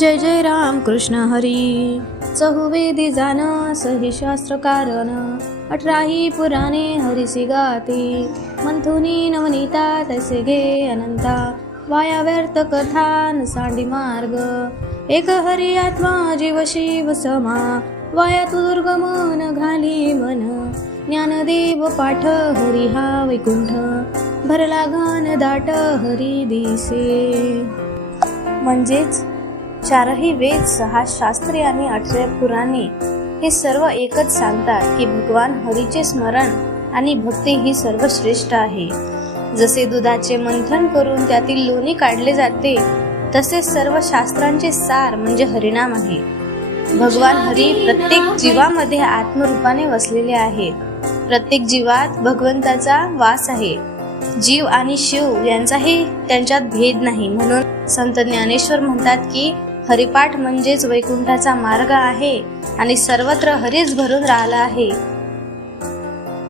जय जय राम कृष्ण हरी। चहुवेदी जान सही शास्त्र कारण, 18 पुराणे हरिसी गाती। मंथुनी नवनीता तसे घे अनंता, वाया व्यर्थ कथा न सांडी मार्ग। एक हरी आत्मा जीव शिव समा, वाया तू दुर्गम न घाली मन। ज्ञानदेव पाठ हरी हा वैकुंठ, भरला घान दाट हरी दिसे। म्हणजेच चारही वेद, 6 शास्त्रे आणि 18 पुराणे हे सर्व एकच सांगतात की भगवान हरीचे स्मरण आणि भक्ती ही सर्वश्रेष्ठ आहे। जसे दुधाचे मंथन करून त्यातील लोणी काढले जाते, तसे सर्व शास्त्रांचे सार म्हणजे हरिनाम आहे। भगवान हरी प्रत्येक जीवामध्ये आत्मरूपाने वसलेले आहे। प्रत्येक जीवात भगवंताचा वास आहे। जीव आणि शिव यांचाही त्यांच्यात भेद नाही। म्हणून संत ज्ञानेश्वर म्हणतात की हरिपाठ म्हणजेच वैकुंठाचा मार्ग आहे आणि सर्वत्र हरीच भरून राहिला आहे।